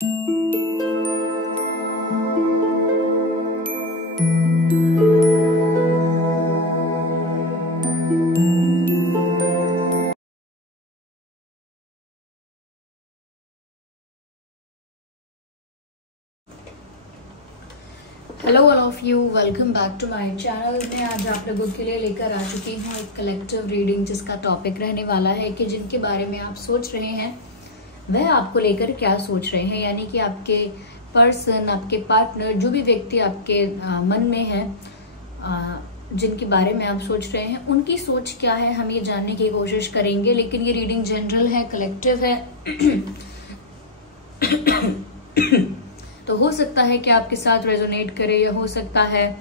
Hello all of you, welcome back to my channel. मैं आज आप लोगों के लिए लेकर आ चुकी हूँ एक कलेक्टिव रीडिंग, जिसका टॉपिक रहने वाला है कि जिनके बारे में आप सोच रहे हैं वह आपको लेकर क्या सोच रहे हैं। यानी कि आपके पर्सन, आपके पार्टनर, जो भी व्यक्ति आपके मन में है, जिनके बारे में आप सोच रहे हैं, उनकी सोच क्या है, हम ये जानने की कोशिश करेंगे। लेकिन ये रीडिंग जनरल है, कलेक्टिव है तो हो सकता है कि आपके साथ रेजोनेट करे, या हो सकता है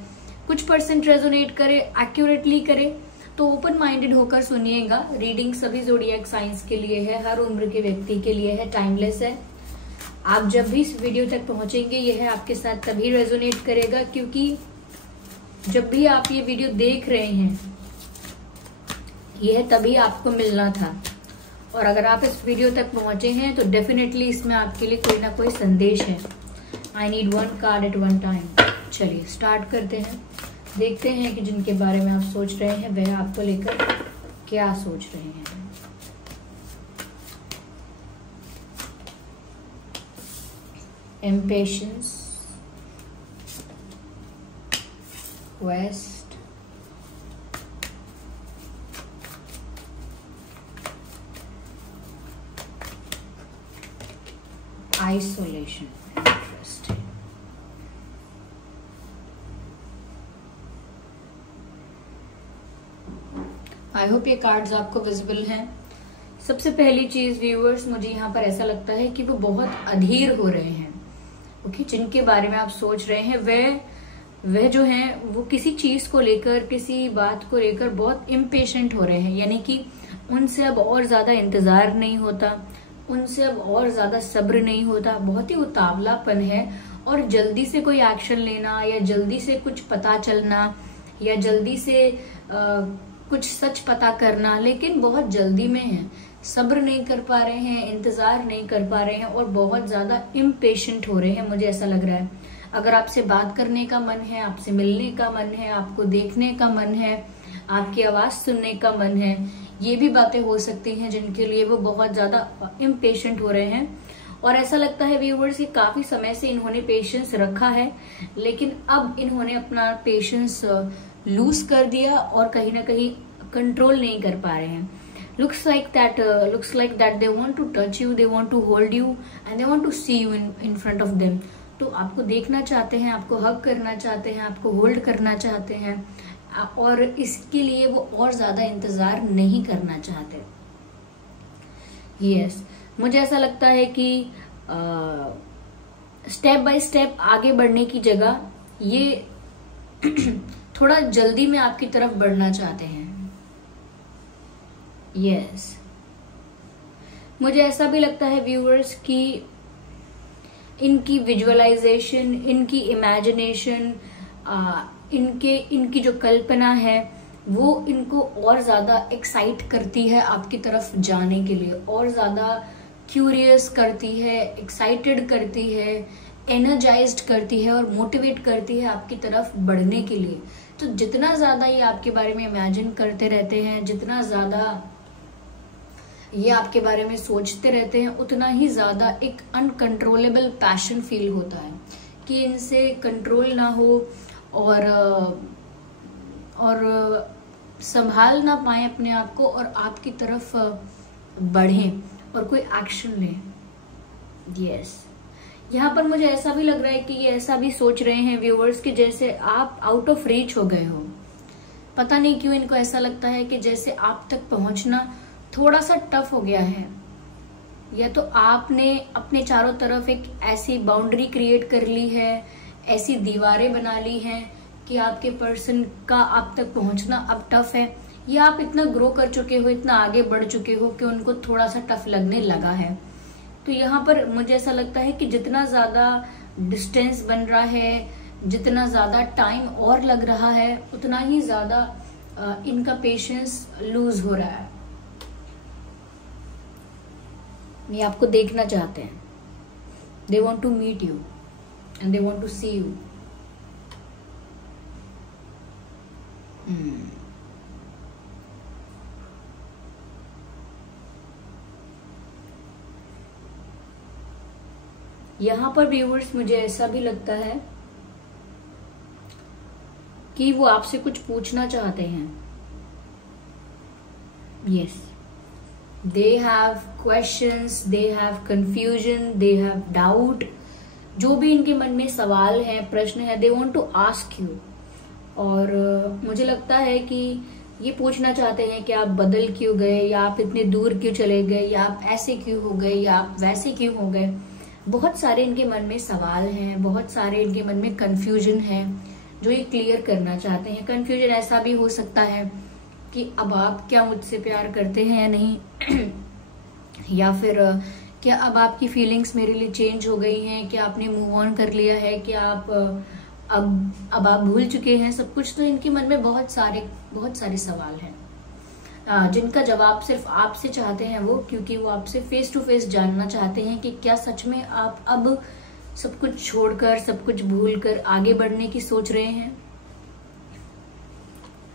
कुछ परसेंट रेजोनेट करे, एक्यूरेटली करे। तो ओपन माइंडेड होकर सुनिएगा। रीडिंग सभी ज़ोडिएक साइंस के लिए है, हर उम्र के व्यक्ति के लिए है, टाइमलेस है। आप जब भी इस वीडियो तक पहुंचेंगे यह आपके साथ तभी रेजोनेट करेगा, क्योंकि जब भी आप ये वीडियो देख रहे हैं यह तभी आपको मिलना था। और अगर आप इस वीडियो तक पहुंचे हैं तो डेफिनेटली इसमें आपके लिए कोई ना कोई संदेश है। I need one card at one time. चलिए स्टार्ट करते हैं, देखते हैं कि जिनके बारे में आप सोच रहे हैं वह आपको लेकर क्या सोच रहे हैं। Impatience, waste, isolation, I hope ये कार्ड्स आपको विजिबल हैं। सबसे पहली चीज व्यूअर्स, मुझे यहाँ पर ऐसा लगता है कि वो बहुत अधीर हो रहे हैं। ओके, जिनके बारे में आप सोच रहे हैं वह जो हैं वो किसी चीज को लेकर, किसी बात को लेकर बहुत इम्पेशेंट हो रहे हैं। यानी कि उनसे अब और ज्यादा इंतजार नहीं होता, उनसे अब और ज्यादा सब्र नहीं होता, बहुत ही उतावलापन है। और जल्दी से कोई एक्शन लेना, या जल्दी से कुछ पता चलना, या जल्दी से कुछ सच पता करना, लेकिन बहुत जल्दी में है, सब्र नहीं कर पा रहे हैं, इंतजार नहीं कर पा रहे हैं और बहुत ज्यादा इम्पेशेंट हो रहे हैं। मुझे ऐसा लग रहा है अगर आपसे बात करने का मन है, आपसे मिलने का मन है, आपको देखने का मन है, आपकी आवाज सुनने का मन है, ये भी बातें हो सकती हैं जिनके लिए वो बहुत ज्यादा इम्पेशेंट हो रहे हैं। और ऐसा लगता है व्यूअर्स कि काफी समय से इन्होंने पेशेंस रखा है, लेकिन अब इन्होंने अपना पेशेंस लूज कर दिया और कहीं ना कहीं कंट्रोल नहीं कर पा रहे हैं। looks like that they want to touch you, they want to hold you and they want to see you in front of them। तो आपको देखना चाहते हैं, आपको हग करना चाहते हैं, आपको होल्ड करना चाहते हैं, और इसके लिए वो और ज्यादा इंतजार नहीं करना चाहते। यस, मुझे ऐसा लगता है कि स्टेप बाय स्टेप आगे बढ़ने की जगह ये थोड़ा जल्दी में आपकी तरफ बढ़ना चाहते हैं। यस, मुझे ऐसा भी लगता है व्यूअर्स कि इनकी विजुअलाइजेशन, इनकी इमेजिनेशन, इनकी जो कल्पना है वो इनको और ज्यादा एक्साइट करती है आपकी तरफ जाने के लिए, और ज्यादा क्यूरियस करती है, एक्साइटेड करती है, एनर्जाइज्ड करती है और मोटिवेट करती है आपकी तरफ बढ़ने के लिए। तो जितना ज्यादा ये आपके बारे में इमेजिन करते रहते हैं, जितना ज्यादा ये आपके बारे में सोचते रहते हैं, उतना ही ज्यादा एक अनकंट्रोलेबल पैशन फील होता है कि इनसे कंट्रोल ना हो और संभाल ना पाए अपने आप को और आपकी तरफ बढ़ें और कोई एक्शन लें। यस, यहाँ पर मुझे ऐसा भी लग रहा है कि ये ऐसा भी सोच रहे हैं व्यूअर्स कि जैसे आप आउट ऑफ रीच हो गए हो। पता नहीं क्यों इनको ऐसा लगता है कि जैसे आप तक पहुंचना थोड़ा सा टफ हो गया है, या तो आपने अपने चारों तरफ एक ऐसी बाउंड्री क्रिएट कर ली है, ऐसी दीवारें बना ली हैं कि आपके पर्सन का आप तक पहुंचना अब टफ है, या आप इतना ग्रो कर चुके हो, इतना आगे बढ़ चुके हो कि उनको थोड़ा सा टफ लगने लगा है। तो यहाँ पर मुझे ऐसा लगता है कि जितना ज्यादा डिस्टेंस बन रहा है, जितना ज्यादा टाइम और लग रहा है, उतना ही ज्यादा इनका पेशेंस लूज हो रहा है। ये आपको देखना चाहते हैं। They want to meet you and they want to see you. यहाँ पर व्यूअर्स मुझे ऐसा भी लगता है कि वो आपसे कुछ पूछना चाहते हैं. Yes, they have questions, they have confusion, they have doubt. जो भी इनके मन में सवाल है, प्रश्न है, they want to ask you. और मुझे लगता है कि ये पूछना चाहते हैं कि आप बदल क्यों गए, या आप इतने दूर क्यों चले गए, या आप ऐसे क्यों हो गए, या आप वैसे क्यों हो गए. बहुत सारे इनके मन में सवाल हैं, बहुत सारे इनके मन में कंफ्यूजन है जो ये क्लियर करना चाहते हैं. कंफ्यूजन ऐसा भी हो सकता है कि अब आप क्या मुझसे प्यार करते हैं या नहीं, या फिर क्या अब आपकी फीलिंग्स मेरे लिए चेंज हो गई हैं, क्या आपने मूव ऑन कर लिया है, क्या आप अब आप भूल चुके हैं सब कुछ. तो इनके मन में बहुत सारे सवाल हैं जिनका जवाब सिर्फ आपसे चाहते हैं वो, क्योंकि वो आपसे फेस टू फेस जानना चाहते हैं कि क्या सच में आप अब सब कुछ छोड़कर, सब कुछ भूलकर आगे बढ़ने की सोच रहे हैं.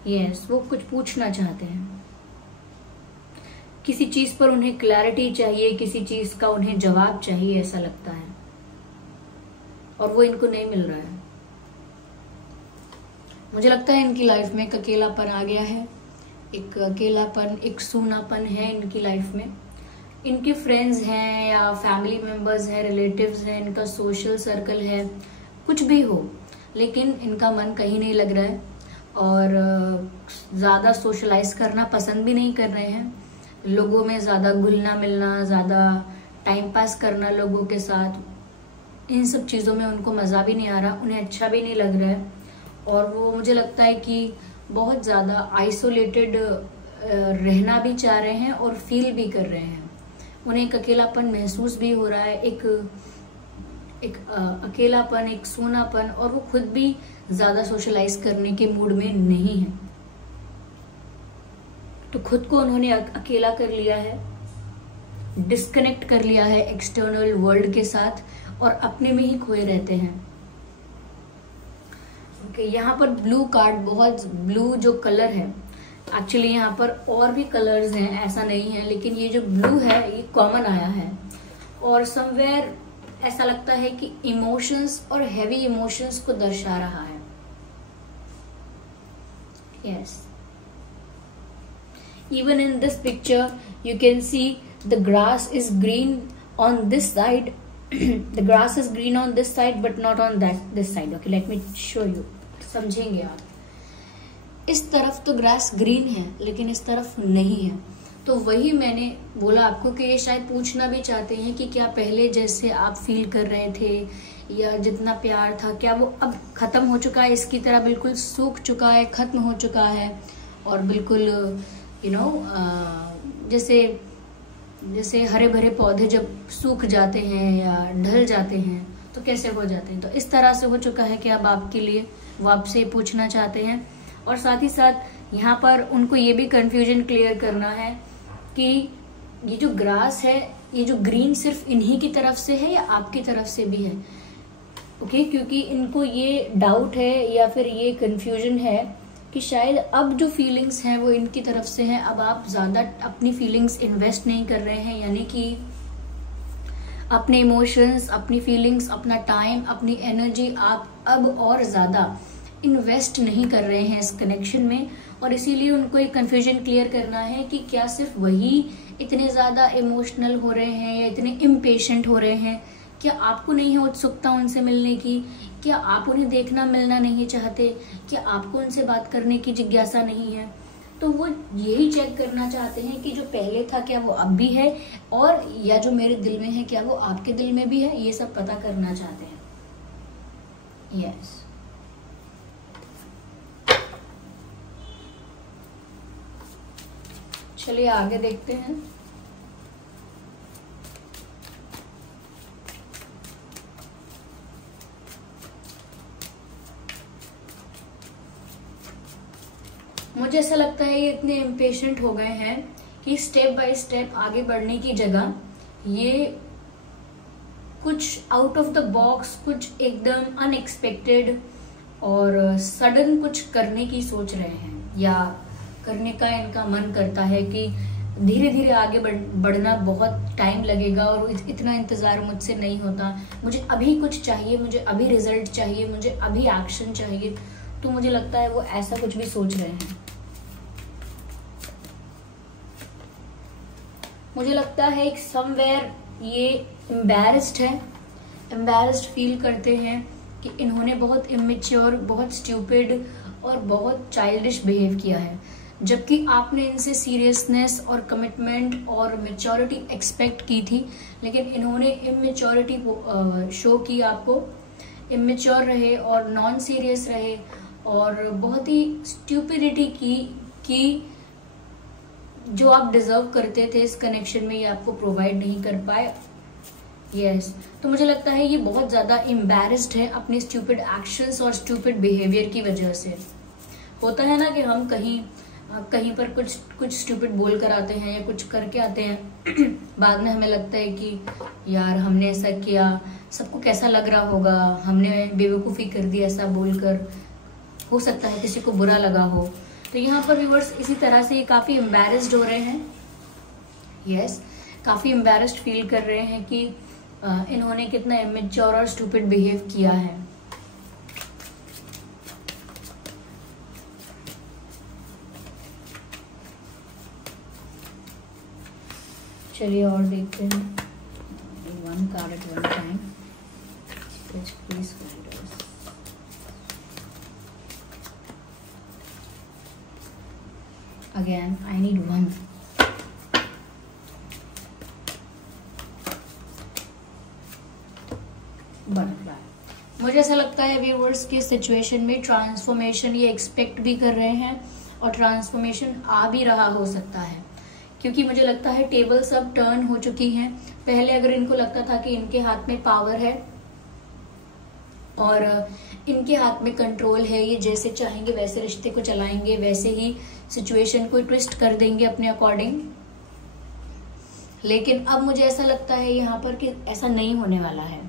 यस, वो कुछ पूछना चाहते हैं. किसी चीज पर उन्हें क्लैरिटी चाहिए, किसी चीज का उन्हें जवाब चाहिए, ऐसा लगता है, और वो इनको नहीं मिल रहा है. मुझे लगता है इनकी लाइफ में एक अकेलापन आ गया है, एक अकेलापन, एक सूनापन है इनकी लाइफ में. इनके फ्रेंड्स हैं या फैमिली मेंबर्स हैं, रिलेटिव्स हैं, इनका सोशल सर्कल है, कुछ भी हो, लेकिन इनका मन कहीं नहीं लग रहा है और ज़्यादा सोशलाइज करना पसंद भी नहीं कर रहे हैं. लोगों में ज़्यादा घुलना मिलना, ज़्यादा टाइम पास करना लोगों के साथ, इन सब चीज़ों में उनको मज़ा भी नहीं आ रहा, उन्हें अच्छा भी नहीं लग रहा है. और वो मुझे लगता है कि बहुत ज़्यादा आइसोलेटेड रहना भी चाह रहे हैं और फील भी कर रहे हैं. उन्हें एक अकेलापन महसूस भी हो रहा है, एक अकेलापन, एक सूनापन, और वो खुद भी ज़्यादा सोशलाइज करने के मूड में नहीं है. तो खुद को उन्होंने अकेला कर लिया है, डिस्कनेक्ट कर लिया है एक्सटर्नल वर्ल्ड के साथ, और अपने में ही खोए रहते हैं. यहाँ पर ब्लू कार्ड, बहुत ब्लू जो कलर है, एक्चुअली यहाँ पर और भी कलर्स हैं, ऐसा नहीं है, लेकिन ये जो ब्लू है ये कॉमन आया है. और समवेयर ऐसा लगता है कि इमोशंस और हैवी इमोशंस को दर्शा रहा है. Yes, even in this picture you can see the grass is green on this side. The grass is green on this side but not on this side. Okay, let me show you. समझेंगे आप. इस तरफ तो grass green है लेकिन इस तरफ नहीं है. तो वही मैंने बोला आपको कि ये शायद पूछना भी चाहते हैं कि क्या पहले जैसे आप फील कर रहे थे, या जितना प्यार था, क्या वो अब खत्म हो चुका है, इसकी तरह बिल्कुल सूख चुका है, खत्म हो चुका है, और बिल्कुल जैसे हरे भरे पौधे जब सूख जाते हैं या ढल जाते हैं तो कैसे हो जाते हैं, तो इस तरह से हो चुका है कि अब आपके लिए वो आपसे पूछना चाहते हैं. और साथ ही साथ यहाँ पर उनको ये भी कंफ्यूजन क्लियर करना है कि ये जो ग्रास है, ये जो ग्रीन सिर्फ इन्हीं की तरफ से है या आपकी तरफ से भी है. ओके, क्योंकि इनको ये डाउट है या फिर ये कंफ्यूजन है कि शायद अब जो फीलिंग्स हैं वो इनकी तरफ से हैं. अब आप ज्यादा अपनी फीलिंग्स इन्वेस्ट नहीं कर रहे हैं, यानी कि अपने इमोशंस, अपनी फीलिंग्स, अपना टाइम, अपनी एनर्जी आप अब और ज्यादा इन्वेस्ट नहीं कर रहे हैं इस कनेक्शन में. और इसीलिए उनको एक कंफ्यूजन क्लियर करना है कि क्या सिर्फ वही इतने ज्यादा इमोशनल हो रहे हैं या इतने इम्पेशेंट हो रहे हैं, क्या आपको नहीं है उत्सुकता उनसे मिलने की, क्या आप उन्हें देखना मिलना नहीं चाहते, क्या आपको उनसे बात करने की जिज्ञासा नहीं है. तो वो यही चेक करना चाहते हैं कि जो पहले था क्या वो अब भी है, और या जो मेरे दिल में है क्या वो आपके दिल में भी है, ये सब पता करना चाहते हैं. यस, चलिए आगे देखते हैं. मुझे ऐसा लगता है ये इतने इम्पेशेंट हो गए हैं कि स्टेप बाय स्टेप आगे बढ़ने की जगह ये कुछ कुछ आउट ऑफ द बॉक्स, कुछ एकदम अनएक्सपेक्टेड और सडन कुछ करने की सोच रहे हैं, या करने का इनका मन करता है कि धीरे धीरे आगे बढ़ना बहुत टाइम लगेगा और इतना इंतजार मुझसे नहीं होता, मुझे अभी कुछ चाहिए, मुझे अभी रिजल्ट चाहिए, मुझे अभी एक्शन चाहिए। तो मुझे लगता है वो ऐसा कुछ भी सोच रहे हैं। मुझे लगता है एक समवेयर ये एम्बैरेस्ड है, एम्बैरेस्ड फील करते हैं कि इन्होंने बहुत इमेच्योर, बहुत स्टूपिड और बहुत चाइल्डिश बिहेव किया है, जबकि आपने इनसे सीरियसनेस और कमिटमेंट और मैच्योरिटी एक्सपेक्ट की थी, लेकिन इन्होंने इमेच्योरिटी शो की आपको, इमेच्योर रहे और नॉन सीरियस रहे और बहुत ही स्टूपिडिटी की जो आप डिजर्व करते थे इस कनेक्शन में, ये आपको प्रोवाइड नहीं कर पाए। यस, तो मुझे लगता है ये बहुत ज्यादा एम्बैरेस्ड है अपने स्टूपिड एक्शंस और स्टूपिड बिहेवियर की वजह से। होता है ना कि हम कहीं पर कुछ स्टूपिड बोल कर आते हैं या कुछ करके आते हैं, बाद में हमें लगता है कि यार हमने ऐसा किया, सबको कैसा लग रहा होगा, हमने बेवकूफ़ी कर दी ऐसा बोलकर, हो सकता है किसी को बुरा लगा हो। तो यहाँ पर व्यूअर्स इसी तरह से ये काफ़ी एम्बैरेस्ड हो रहे हैं। यस, काफ़ी एम्बैरेस्ड फील कर रहे हैं कि इन्होंने कितना इमेच्योर और स्टूपिड बिहेव किया है। चलिए और देखते हैं, one card at one time. Please again I need one. Butterfly. मुझे ऐसा लगता है व्यूअर्स के सिचुएशन में ट्रांसफॉर्मेशन ये एक्सपेक्ट भी कर रहे हैं और ट्रांसफॉर्मेशन आ भी रहा हो सकता है, क्योंकि मुझे लगता है टेबल्स अब टर्न हो चुकी हैं। पहले अगर इनको लगता था कि इनके हाथ में पावर है और इनके हाथ में कंट्रोल है, ये जैसे चाहेंगे वैसे रिश्ते को चलाएंगे, वैसे ही सिचुएशन को ट्विस्ट कर देंगे अपने अकॉर्डिंग, लेकिन अब मुझे ऐसा लगता है यहाँ पर कि ऐसा नहीं होने वाला है,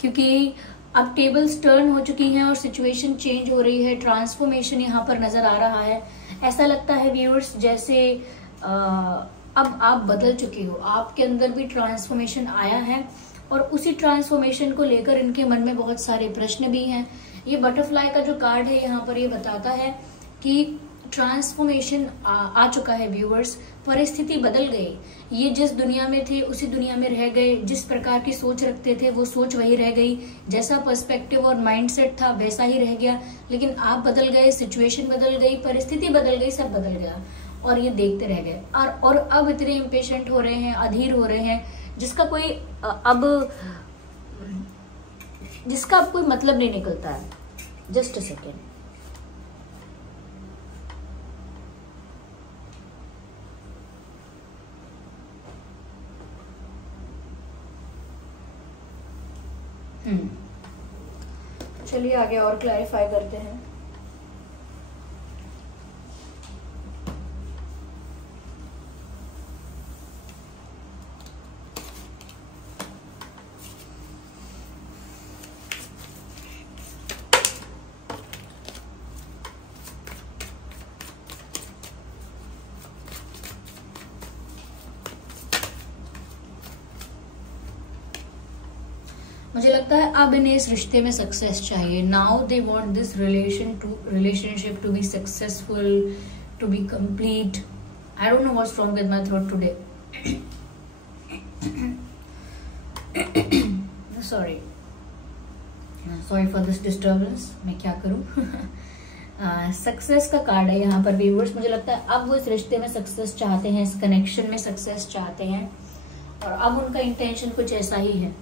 क्योंकि अब टेबल्स टर्न हो चुकी हैं और सिचुएशन चेंज हो रही है, ट्रांसफॉर्मेशन यहाँ पर नजर आ रहा है। ऐसा लगता है व्यूअर्स जैसे अब आप बदल चुके हो, आपके अंदर भी ट्रांसफॉर्मेशन आया है और उसी ट्रांसफॉर्मेशन को लेकर इनके मन में बहुत सारे प्रश्न भी हैं। ये बटरफ्लाई का जो कार्ड है यहाँ पर ये बताता है कि ट्रांसफॉर्मेशन आ चुका है व्यूअर्स, परिस्थिति बदल गई, ये जिस दुनिया में थे उसी दुनिया में रह गए, जिस प्रकार की सोच रखते थे वो सोच वही रह गई, जैसा पर्सपेक्टिव और माइंडसेट था वैसा ही रह गया, लेकिन आप बदल गए, सिचुएशन बदल गई, परिस्थिति बदल गई, सब बदल गया और ये देखते रह गए और अब इतने इम्पेशेंट हो रहे हैं, अधीर हो रहे हैं, जिसका अब कोई मतलब नहीं निकलता है। जस्ट अ सेकेंड, चलिए आगे और क्लैरिफाई करते हैं। मुझे लगता है अब इन्हें इस रिश्ते में सक्सेस चाहिए। Now they want this relationship to be successful, to be complete. I don't know what's wrong with my throat today, sorry for this disturbance. मैं क्या करूं। सक्सेस का कार्ड है यहाँ पर व्यूअर्स। मुझे लगता है अब वो इस रिश्ते में सक्सेस चाहते हैं, इस कनेक्शन में सक्सेस चाहते हैं और अब उनका इंटेंशन कुछ ऐसा ही है।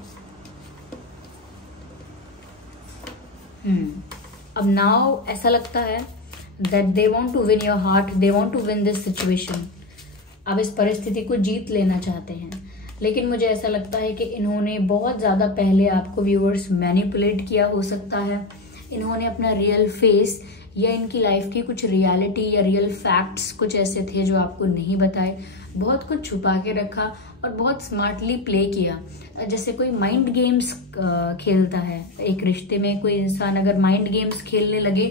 अब नाउ ऐसा लगता है that they want to win your heart, they want to win this situation। अब इस परिस्थिति को जीत लेना चाहते हैं, लेकिन मुझे ऐसा लगता है कि इन्होंने बहुत ज्यादा पहले आपको व्यूअर्स मैनिपुलेट किया हो सकता है। इन्होंने अपना रियल फेस या इनकी लाइफ की कुछ रियलिटी या रियल फैक्ट्स कुछ ऐसे थे जो आपको नहीं बताए, बहुत कुछ छुपा के रखा और बहुत स्मार्टली प्ले किया। जैसे कोई माइंड गेम्स खेलता है एक रिश्ते में, कोई इंसान अगर माइंड गेम्स खेलने लगे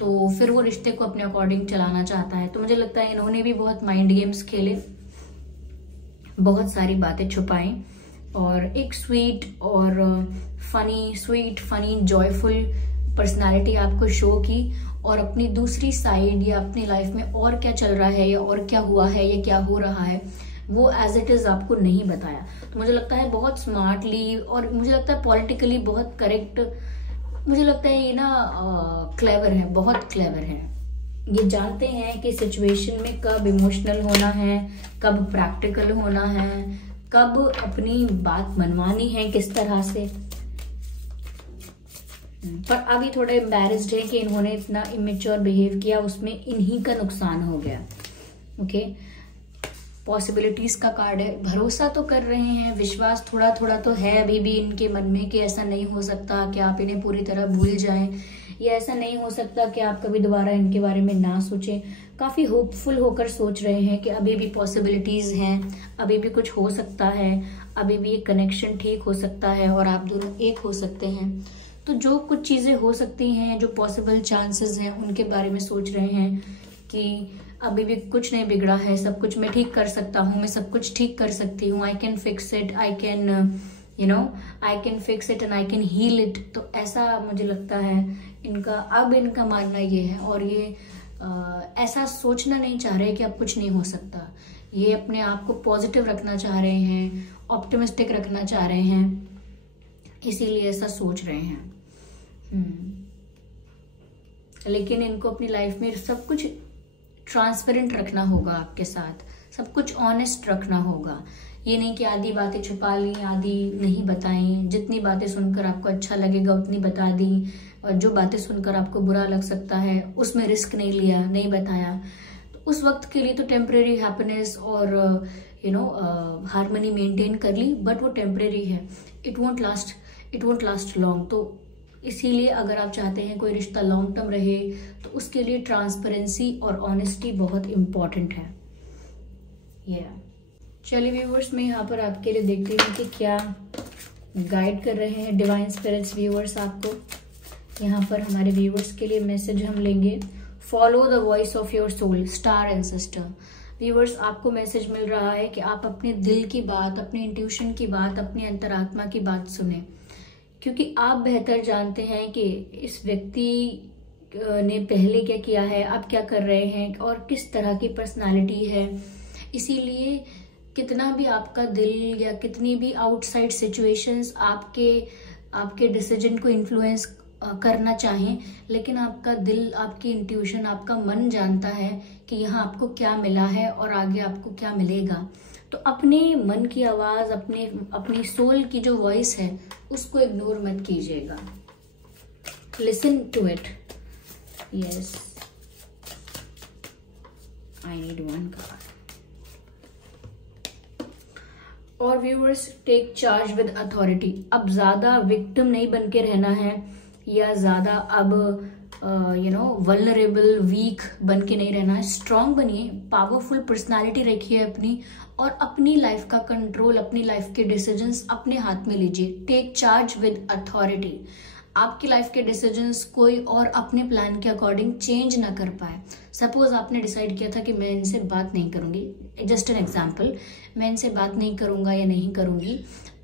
तो फिर वो रिश्ते को अपने अकॉर्डिंग चलाना चाहता है। तो मुझे लगता है इन्होंने भी बहुत माइंड गेम्स खेले, बहुत सारी बातें छुपाई और एक स्वीट फनी जॉयफुल पर्सनालिटी आपको शो की, और अपनी दूसरी साइड या अपनी लाइफ में और क्या चल रहा है या और क्या हुआ है या क्या हो रहा है वो एज इट इज आपको नहीं बताया। तो मुझे लगता है बहुत स्मार्टली, और मुझे लगता है पॉलिटिकली बहुत करेक्ट, मुझे लगता है ये ना क्लेवर है, बहुत क्लेवर है। ये जानते हैं कि सिचुएशन में कब इमोशनल होना है, कब प्रैक्टिकल होना है, कब अपनी बात मनवानी है किस तरह से। पर अभी थोड़ा एम्बैरेस्ड है कि इन्होंने इतना इमेच्योर बिहेव किया, उसमें इन्हीं का नुकसान हो गया। ओके, पॉसिबिलिटीज का कार्ड है, भरोसा तो कर रहे हैं, विश्वास थोड़ा थोड़ा तो है अभी भी इनके मन में कि ऐसा नहीं हो सकता कि आप इन्हें पूरी तरह भूल जाएं, या ऐसा नहीं हो सकता कि आप कभी दोबारा इनके बारे में ना सोचें। काफी होपफुल होकर सोच रहे हैं कि अभी भी पॉसिबिलिटीज हैं, अभी भी कुछ हो सकता है, अभी भी एक कनेक्शन ठीक हो सकता है और आप दोनों एक हो सकते हैं। तो जो कुछ चीजें हो सकती हैं, जो पॉसिबल चांसेस हैं, उनके बारे में सोच रहे हैं कि अभी भी कुछ नहीं बिगड़ा है, सब कुछ मैं ठीक कर सकता हूँ, मैं सब कुछ ठीक कर सकती हूँ, I can fix it, I can I can fix it and I can heal it. तो ऐसा मुझे लगता है इनका मानना ये है, और ये ऐसा सोचना नहीं चाह रहे कि अब कुछ नहीं हो सकता। ये अपने आप को पॉजिटिव रखना चाह रहे हैं, ऑप्टिमिस्टिक रखना चाह रहे हैं, इसीलिए ऐसा सोच रहे हैं। लेकिन इनको अपनी लाइफ में सब कुछ ट्रांसपेरेंट रखना होगा आपके साथ, सब कुछ ऑनेस्ट रखना होगा। ये नहीं कि आधी बातें छुपा ली, आधी नहीं बताई, जितनी बातें सुनकर आपको अच्छा लगेगा उतनी बता दी, और जो बातें सुनकर आपको बुरा लग सकता है उसमें रिस्क नहीं लिया, नहीं बताया। तो उस वक्त के लिए तो टेम्परेरी हैप्पीनेस और हार्मनी मेंटेन कर ली, बट वो टेम्परेरी है, इट वोंट लास्ट लॉन्ग। तो इसीलिए अगर आप चाहते हैं कोई रिश्ता लॉन्ग टर्म रहे तो उसके लिए ट्रांसपेरेंसी और ऑनेस्टी बहुत इम्पॉर्टेंट है। चलिए व्यूवर्स, मैं यहाँ पर आपके लिए देखती हूँ कि क्या गाइड कर रहे हैं डिवाइन स्पिरिट्स व्यूवर्स आपको। यहाँ पर हमारे व्यूवर्स के लिए मैसेज हम लेंगे, follow the voice of your soul, star ancestor. Viewers, आपको मैसेज मिल रहा है कि आप अपने दिल की बात, अपने इंट्यूशन की बात, अपनी अंतरात्मा की बात सुने, क्योंकि आप बेहतर जानते हैं कि इस व्यक्ति ने पहले क्या किया है, आप क्या कर रहे हैं और किस तरह की पर्सनालिटी है। इसीलिए कितना भी आपका दिल या कितनी भी आउटसाइड सिचुएशंस आपके डिसीजन को इन्फ्लुएंस करना चाहें, लेकिन आपका दिल, आपकी इंट्यूशन, आपका मन जानता है कि यहाँ आपको क्या मिला है और आगे आपको क्या मिलेगा। तो अपने मन की आवाज, अपनी सोल की जो वॉइस है उसको इग्नोर मत कीजिएगा, listen to it. Yes, I need one card. और viewers, take charge with authority. अब ज्यादा विक्टिम नहीं बन के रहना है, या ज्यादा अब वल्नरेबल, वीक बन के नहीं रहना है। स्ट्रांग बनिए, पावरफुल पर्सनालिटी रखिए अपनी, और अपनी लाइफ का कंट्रोल, अपनी लाइफ के डिसीजंस अपने हाथ में लीजिए। Take charge with authority. आपकी लाइफ के डिसीजंस कोई और अपने प्लान के अकॉर्डिंग चेंज ना कर पाए। सपोज आपने डिसाइड किया था कि मैं इनसे बात नहीं करूंगी, जस्ट एन एग्जाम्पल, मैं इनसे बात नहीं करूंगा या नहीं करूंगी,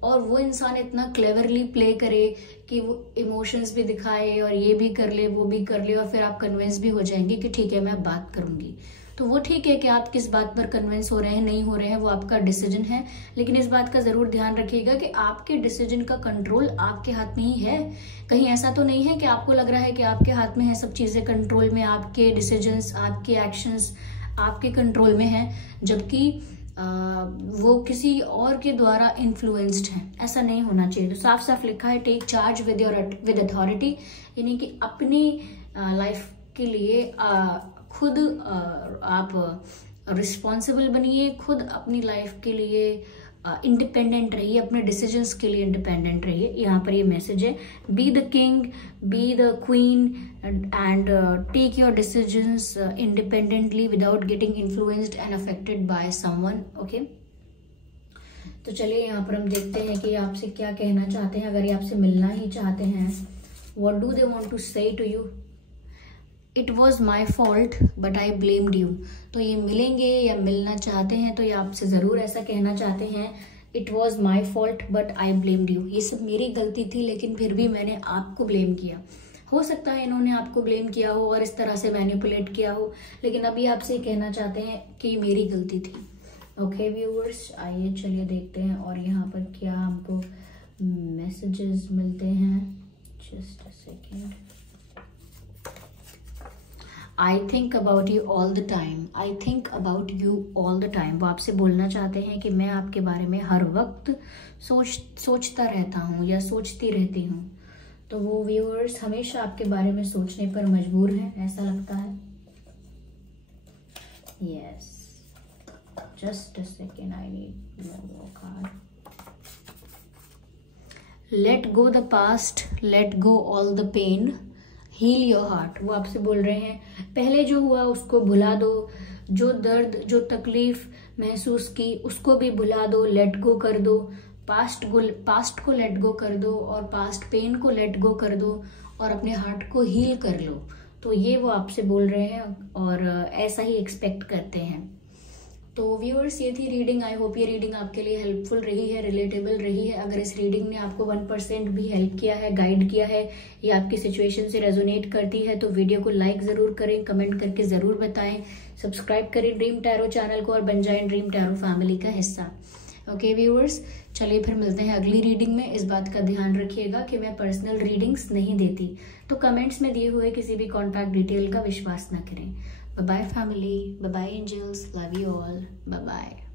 और वो इंसान इतना क्लेवरली प्ले करे कि वो इमोशंस भी दिखाए और ये भी कर ले, वो भी कर ले, और फिर आप कन्विंस भी हो जाएंगे कि ठीक है मैं बात करूंगी। तो वो ठीक है कि आप किस बात पर कन्विंस हो रहे हैं, नहीं हो रहे हैं, वो आपका डिसीजन है। लेकिन इस बात का जरूर ध्यान रखिएगा कि आपके डिसीजन का कंट्रोल आपके हाथ में ही है। कहीं ऐसा तो नहीं है कि आपको लग रहा है कि आपके हाथ में है सब चीजें कंट्रोल में, आपके डिसीजंस, आपके एक्शंस आपके कंट्रोल में है, जबकि वो किसी और के द्वारा इन्फ्लुएंस्ड है। ऐसा नहीं होना चाहिए। तो साफ साफ लिखा है, टेक चार्ज विद अथॉरिटी, यानी कि अपनी लाइफ के लिए खुद आप रिस्पॉन्सिबल बनिए, खुद अपनी लाइफ के लिए इंडिपेंडेंट रहिए, अपने डिसीजंस के लिए इंडिपेंडेंट रहिए। यहाँ पर ये मैसेज है, be the king, be the queen and take your decisions independently without getting influenced and affected by someone. Okay, तो चलिए यहाँ पर हम देखते हैं कि आपसे क्या कहना चाहते हैं। अगर ये आपसे मिलना ही चाहते हैं, what do they want to say to you? It was my fault but I blamed you. तो ये मिलेंगे या मिलना चाहते हैं तो ये आपसे ज़रूर ऐसा कहना चाहते हैं, it was my fault but I blamed you. ये सब मेरी गलती थी लेकिन फिर भी मैंने आपको ब्लेम किया। हो सकता है इन्होंने आपको ब्लेम किया हो और इस तरह से मैनिपुलेट किया हो, लेकिन अभी आपसे कहना चाहते हैं कि मेरी गलती थी। ओके व्यूअर्स, आइए चलिए देखते हैं और यहाँ पर क्या हमको मैसेजेस मिलते हैं। Just a second. I think about you all the time. I think about you all the time. वो आपसे बोलना चाहते हैं कि मैं आपके बारे में हर वक्त सोचता रहता हूँ या सोचती रहती हूँ। तो वो व्यूअर्स हमेशा आपके बारे में सोचने पर मजबूर हैं, ऐसा लगता है। Yes, just a second, I need more card. Let go the past, let go all the pain, heal your heart. वो आपसे बोल रहे हैं पहले जो हुआ उसको भुला दो, जो दर्द जो तकलीफ महसूस की उसको भी भुला दो, लेट गो कर दो। पास्ट को लेट गो कर दो और पास्ट पेन को लेट गो कर दो और अपने हार्ट को हील कर लो। तो ये वो आपसे बोल रहे हैं और ऐसा ही एक्सपेक्ट करते हैं। तो व्यूअर्स, ये थी रीडिंग। आई होप ये रीडिंग आपके लिए हेल्पफुल रही है, रिलेटेबल रही है। अगर इस रीडिंग ने आपको 1% भी हेल्प किया है, गाइड किया है या आपकी सिचुएशन से रेजोनेट करती है तो वीडियो को लाइक जरूर करें, कमेंट करके जरूर बताएं, सब्सक्राइब करें ड्रीम टैरो चैनल को और बन जाएं ड्रीम टैरो फैमिली का हिस्सा। ओके व्यूअर्स, चलिए फिर मिलते हैं अगली रीडिंग में। इस बात का ध्यान रखिएगा कि मैं पर्सनल रीडिंग्स नहीं देती, तो कमेंट्स में दिए हुए किसी भी कॉन्टैक्ट डिटेल का विश्वास न करें। Bye bye family, bye bye angels, love you all, bye bye.